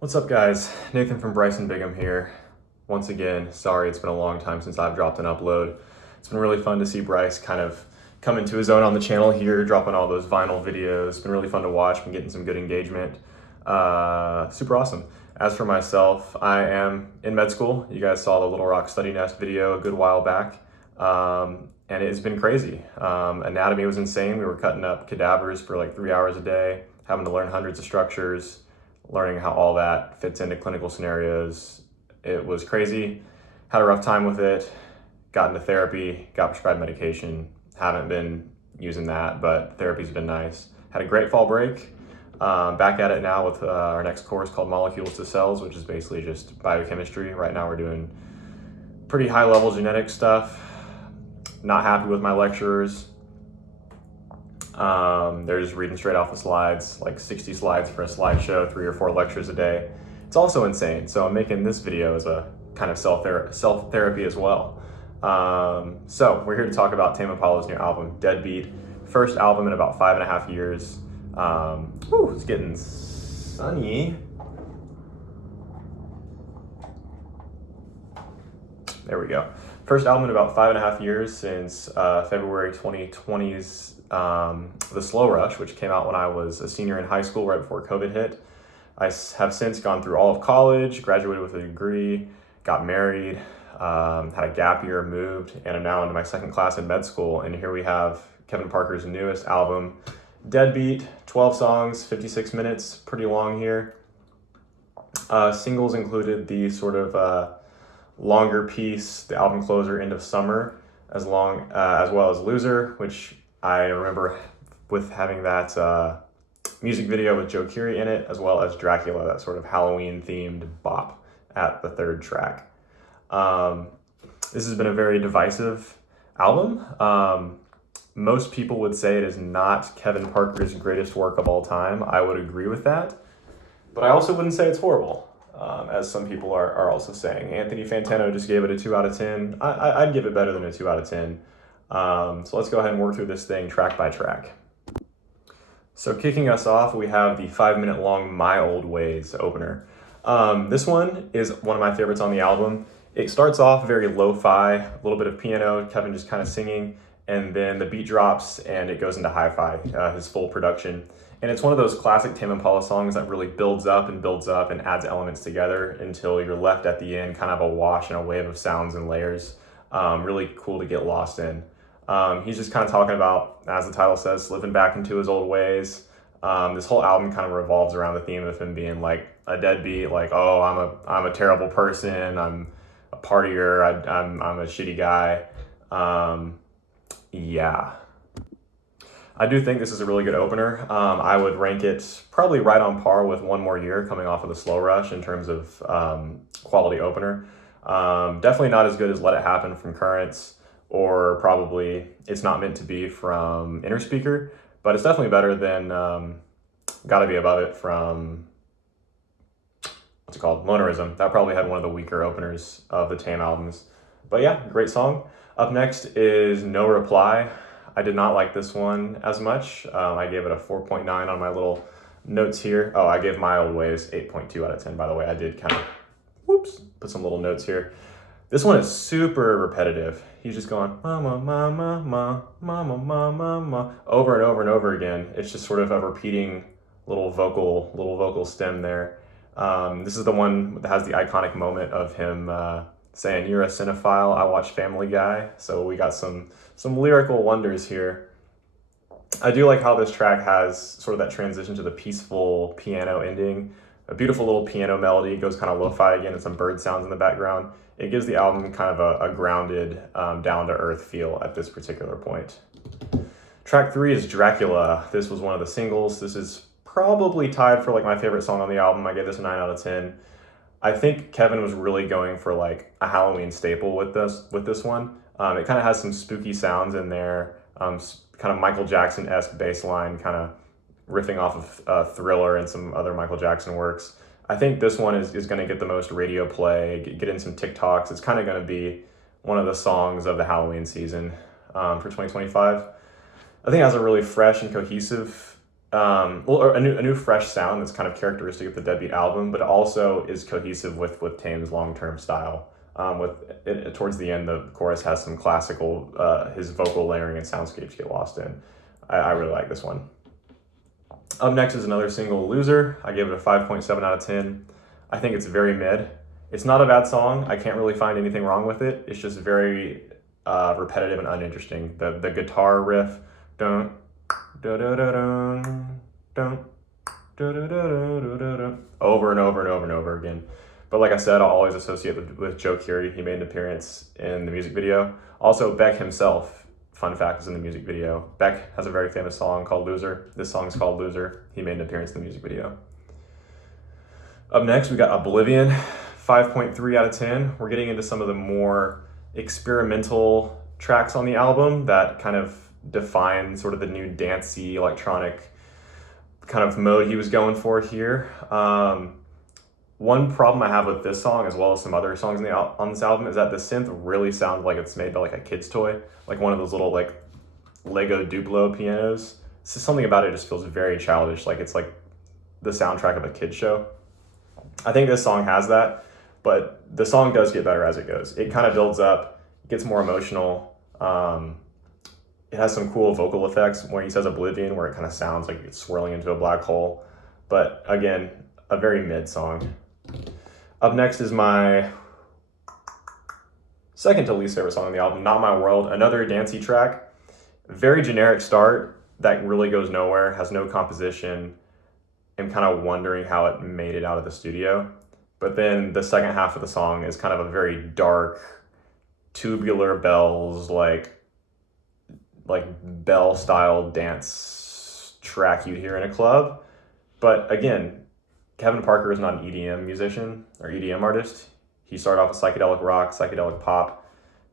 What's up, guys? Nathan from Bryson Bigham here. Once again, sorry it's been a long time since I've dropped an upload. It's been really fun to see Bryce kind of come into his own on the channel here, dropping all those vinyl videos. It's been really fun to watch, been getting some good engagement. Super awesome. As for myself, I am in med school. You guys saw the Little Rock Study Nest video a good while back. And it's been crazy. Anatomy was insane. We were cutting up cadavers for like 3 hours a day, having to learn hundreds of structures, learning how all that fits into clinical scenarios. It was crazy. Had a rough time with it. Got into therapy, got prescribed medication. Haven't been using that, but therapy's been nice. Had a great fall break. Back at it now with our next course called Molecules to Cells, which is basically just biochemistry. Right now we're doing pretty high level genetic stuff. Not happy with my lecturers. They're just reading straight off the slides, like 60 slides for a slideshow, 3 or 4 lectures a day. It's also insane. So I'm making this video as a kind of self-therapy as well. So we're here to talk about Tame Impala's new album, Deadbeat. First album in about 5.5 years. It's getting sunny. There we go. First album in about 5.5 years since February 2020's The Slow Rush, which came out when I was a senior in high school right before COVID hit. I have since gone through all of college, graduated with a degree, got married, had a gap year, moved, and I'm now into my second class in med school. And here we have Kevin Parker's newest album, Deadbeat, 12 songs, 56 minutes, pretty long here. Singles included the sort of longer piece, the album closer, End of Summer, as well as Loser, which I remember with having that music video with Joe Curie in it, as well as Dracula, that sort of Halloween-themed bop at the third track. This has been a very divisive album. Most people would say it is not Kevin Parker's greatest work of all time. I would agree with that, but I also wouldn't say it's horrible. As some people are also saying. Anthony Fantano just gave it a 2 out of 10. I'd give it better than a 2 out of 10. So let's go ahead and work through this thing track by track. So kicking us off, we have the 5-minute long My Old Ways opener. This one is one of my favorites on the album. It starts off very lo-fi, a little bit of piano, Kevin just kind of singing, and then the beat drops and it goes into hi-fi, his full production. And it's one of those classic Tame Impala songs that really builds up and adds elements together until you're left at the end kind of a wash and a wave of sounds and layers. Really cool to get lost in. He's just kind of talking about, as the title says, slipping back into his old ways. This whole album kind of revolves around the theme of him being like a deadbeat, like, oh, I'm a terrible person, I'm a partier, I'm a shitty guy. Yeah. I do think this is a really good opener. I would rank it probably right on par with One More Year coming off of the Slow Rush in terms of quality opener. Definitely not as good as Let It Happen from Currents, or probably It's Not Meant to Be from Inner Speaker, but it's definitely better than Gotta Be Above It from, what's it called, Lonerism. That probably had one of the weaker openers of the Tame albums. But yeah, great song. Up next is No Reply. I did not like this one as much. I gave it a 4.9 on my little notes here. Oh, I gave My Old Ways 8.2 out of 10, by the way. I did kind of, put some little notes here. This one is super repetitive. He's just going, mama, mama, ma, mama, mama, ma, over and over and over again. It's just sort of a repeating little vocal stem there. This is the one that has the iconic moment of him saying, "You're a cinephile, I watch Family Guy." So we got some lyrical wonders here. I do like how this track has sort of that transition to the peaceful piano ending. A beautiful little piano melody, goes kind of lo-fi again, and some bird sounds in the background. It gives the album kind of a grounded, down-to-earth feel at this particular point. Track 3 is Dracula. This was one of the singles. This is probably tied for like my favorite song on the album. I gave this a 9 out of 10. I think Kevin was really going for like a Halloween staple with this one. It kind of has some spooky sounds in there, kind of Michael Jackson-esque bass line, kind of riffing off of Thriller and some other Michael Jackson works. I think this one is going to get the most radio play, get in some TikToks. It's kind of going to be one of the songs of the Halloween season for 2025. I think it has a really fresh and cohesive or a new fresh sound that's kind of characteristic of the Deadbeat album, but it also is cohesive with Tame's long-term style. With it, towards the end, the chorus has some classical, his vocal layering and soundscapes get lost in. I really like this one. Up next is another single, Loser. I gave it a 5.7 out of 10. I think it's very mid. It's not a bad song. I can't really find anything wrong with it. It's just very repetitive and uninteresting. The guitar riff, dun, da da da dun, dun, da da da da da da, over and over and over and over again. But like I said, I'll always associate with Joe Curie. He made an appearance in the music video. Also, Beck himself, fun fact, is in the music video. Beck has a very famous song called Loser. This song is called Loser. He made an appearance in the music video. Up next, we got Oblivion, 5.3 out of 10. We're getting into some of the more experimental tracks on the album that kind of define sort of the new dancey electronic kind of mode he was going for here. One problem I have with this song, as well as some other songs on this album, is that the synth really sounds like it's made by like a kid's toy, like one of those little like Lego Duplo pianos. It's just something about it just feels very childish, like it's like the soundtrack of a kid's show. I think this song has that, but the song does get better as it goes. It kind of builds up, gets more emotional. It has some cool vocal effects when he says Oblivion, where it kind of sounds like it's swirling into a black hole. But again, a very mid song. Up next is my second to least favorite song on the album, Not My World, another dancey track. Very generic start that really goes nowhere, has no composition. I'm kind of wondering how it made it out of the studio. But then the second half of the song is kind of a very dark, tubular bells, like bell style dance track you'd hear in a club. But again, Kevin Parker is not an EDM musician or EDM artist. He started off with psychedelic rock, psychedelic pop,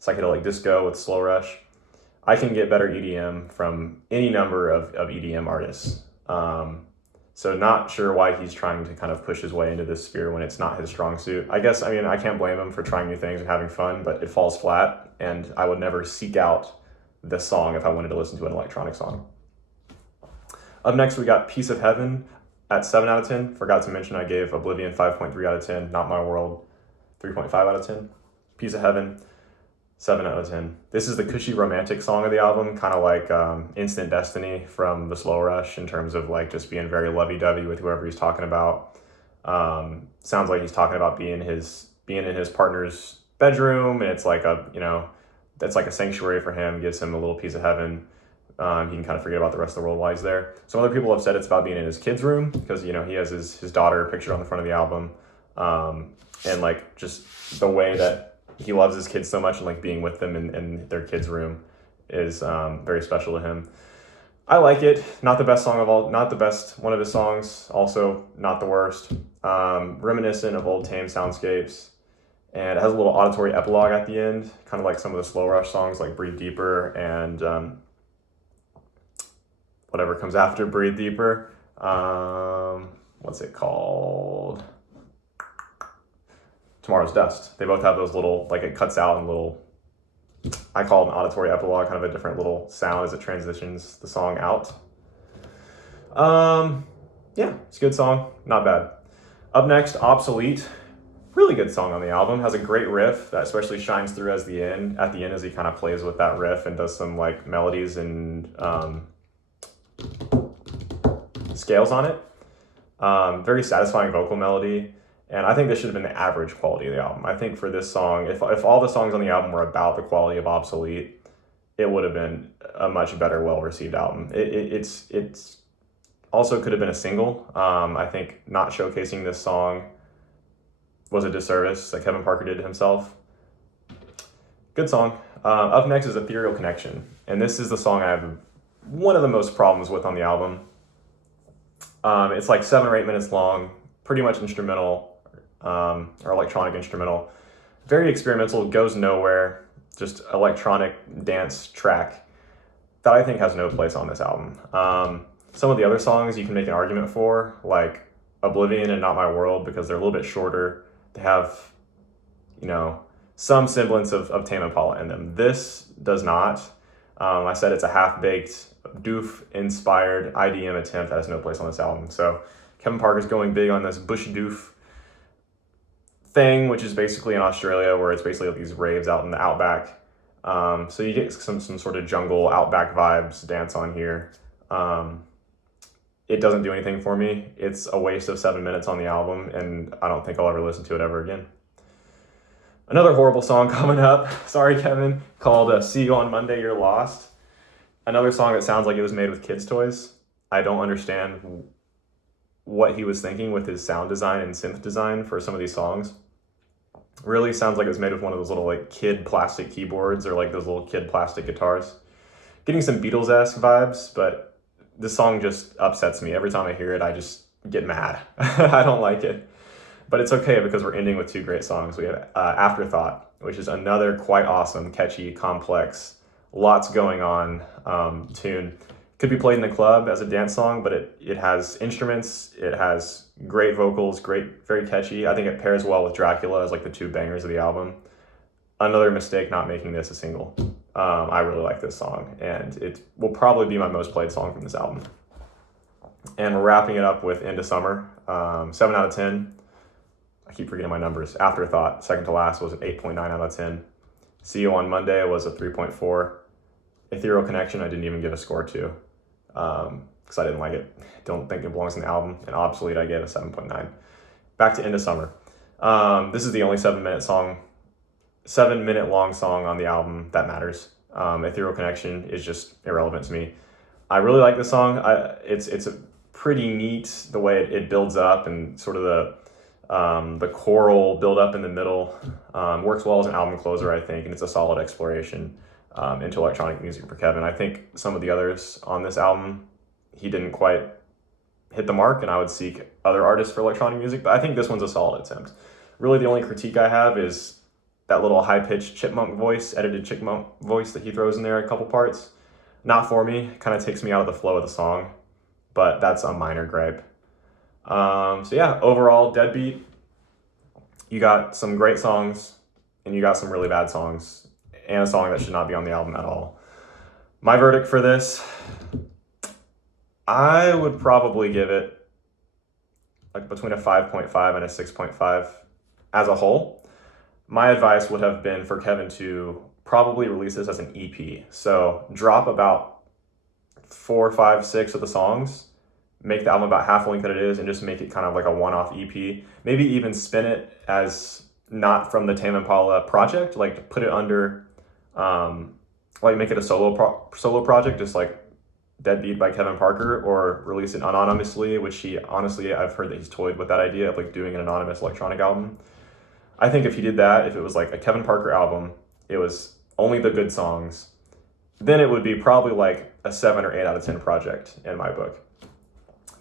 psychedelic disco with Slow Rush. I can get better EDM from any number of EDM artists. So not sure why he's trying to kind of push his way into this sphere when it's not his strong suit. I can't blame him for trying new things and having fun, but it falls flat, and I would never seek out this song if I wanted to listen to an electronic song. Up next, we got Piece of Heaven at 7 out of 10. Forgot to mention I gave Oblivion 5.3 out of 10, Not My World 3.5 out of 10. Piece of Heaven, 7 out of 10. This is the cushy romantic song of the album, kind of like Instant Destiny from the Slow Rush in terms of like just being very lovey-dovey with whoever he's talking about. Sounds like he's talking about being in his partner's bedroom, and it's like that's like a sanctuary for him, gives him a little piece of heaven. He can kind of forget about the rest of the world while he's there. Some other people have said it's about being in his kid's room because, he has his daughter pictured on the front of the album. And like just the way that he loves his kids so much, and like being with them in their kids' room is very special to him. I like it. Not the best one of his songs. Also not the worst. Reminiscent of old Tame soundscapes. And it has a little auditory epilogue at the end, kind of like some of the Slow Rush songs like Breathe Deeper and whatever comes after Breathe Deeper. What's it called? Tomorrow's Dust. They both have those little, like it cuts out in little, I call it an auditory epilogue, kind of a different little sound as it transitions the song out. Yeah, it's a good song, not bad. Up next, Obsolete. Really good song on the album. Has a great riff that especially shines through at the end as he kind of plays with that riff and does some like melodies and scales on it. Very satisfying vocal melody. And I think this should have been the average quality of the album. I think for this song, if all the songs on the album were about the quality of Obsolete, it would have been a much better, well-received album. It's also could have been a single. I think not showcasing this song was a disservice that Kevin Parker did to himself. Good song. Up next is Ethereal Connection. And this is the song I have one of the most problems with on the album. It's like 7 or 8 minutes long, pretty much instrumental, or electronic instrumental. Very experimental, goes nowhere, just electronic dance track that I think has no place on this album. Some of the other songs you can make an argument for, like Oblivion and Not My World, because they're a little bit shorter. They have, some semblance of Tame Impala in them. This does not. I said it's a half-baked doof-inspired IDM attempt that has no place on this album. So Kevin Parker's going big on this bush doof thing, which is basically in Australia, where it's basically like these raves out in the outback. So you get some sort of jungle outback vibes dance on here. It doesn't do anything for me. It's a waste of 7 minutes on the album, and I don't think I'll ever listen to it ever again. Another horrible song coming up, sorry Kevin, called See You on Monday, You're Lost. Another song that sounds like it was made with kids' toys. I don't understand what he was thinking with his sound design and synth design for some of these songs. Really sounds like it was made with one of those little like kid plastic keyboards or like those little kid plastic guitars. Getting some Beatles-esque vibes, but this song just upsets me. Every time I hear it, I just get mad. I don't like it. But it's okay because we're ending with two great songs. We have Afterthought, which is another quite awesome, catchy, complex, lots going on tune. Could be played in the club as a dance song, but it has instruments, it has great vocals, very catchy. I think it pairs well with Dracula as like the two bangers of the album. Another mistake not making this a single. I really like this song, and it will probably be my most played song from this album. And we're wrapping it up with Into Summer, 7 out of 10. I keep forgetting my numbers. Afterthought, second to last, was an 8.9 out of 10. See You on Monday was a 3.4. Ethereal Connection, I didn't even give a score to, because I didn't like it. Don't think it belongs in the album. And Obsolete, I gave a 7.9. Back to Into Summer. This is the only 7-minute long song on the album that matters. Ethereal Connection is just irrelevant to me. I really like this song. It's a pretty neat the way it builds up, and sort of the choral build up in the middle. Works well as an album closer, I think, and it's a solid exploration into electronic music for Kevin. I think some of the others on this album, he didn't quite hit the mark, and I would seek other artists for electronic music, but I think this one's a solid attempt. Really, the only critique I have is that little high-pitched edited chipmunk voice that he throws in there a couple parts. Not for me, kind of takes me out of the flow of the song, but that's a minor gripe. So yeah, overall, Deadbeat, you got some great songs, and you got some really bad songs, and a song that should not be on the album at all. My verdict for this, I would probably give it like between a 5.5 and a 6.5 as a whole. My advice would have been for Kevin to probably release this as an EP. So drop about 4, 5, 6 of the songs, make the album about half the length that it is, and just make it kind of like a one-off EP. Maybe even spin it as not from the Tame Impala project, like put it under, like make it a solo project, just like Deadbeat by Kevin Parker, or release it anonymously, which I've heard that he's toyed with that idea of like doing an anonymous electronic album. I think if he did that, if it was like a Kevin Parker album, it was only the good songs, then it would be probably like a 7 or 8 out of 10 project in my book.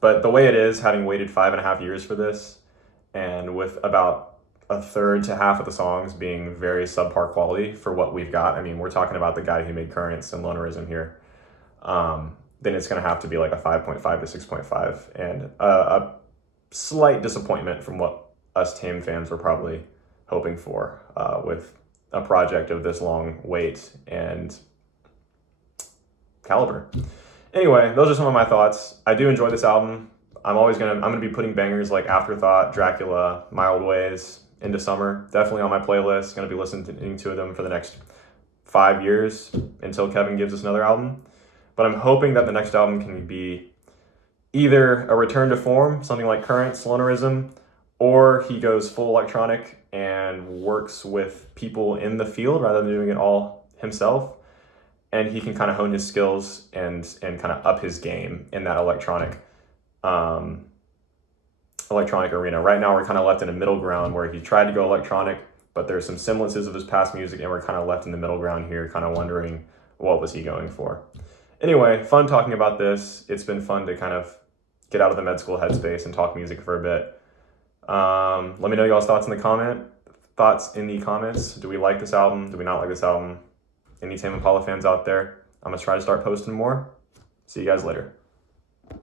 But the way it is, having waited 5.5 years for this, and with about a third to half of the songs being very subpar quality for what we've got, I mean, we're talking about the guy who made Currents and Lonerism here, then it's going to have to be like a 5.5 to 6.5, and a slight disappointment from what us Tame fans were probably hoping for with a project of this long wait and caliber. Anyway, those are some of my thoughts. I do enjoy this album. I'm gonna be putting bangers like Afterthought, Dracula, My Old Ways, Into Summer, definitely on my playlist. Gonna be listening to them for the next 5 years until Kevin gives us another album. But I'm hoping that the next album can be either a return to form, something like Currents, Lonerism, or he goes full electronic and works with people in the field rather than doing it all himself. And he can kind of hone his skills and kind of up his game in that electronic arena. Right now, we're kind of left in a middle ground where he tried to go electronic, but there's some semblances of his past music, and we're kind of left in the middle ground here, kind of wondering what was he going for. Anyway, fun talking about this. It's been fun to kind of get out of the med school headspace and talk music for a bit. Let me know y'all's thoughts in the comments. Do we like this album? Do we not like this album? Any Tame Impala fans out there? I'm gonna try to start posting more. See you guys later.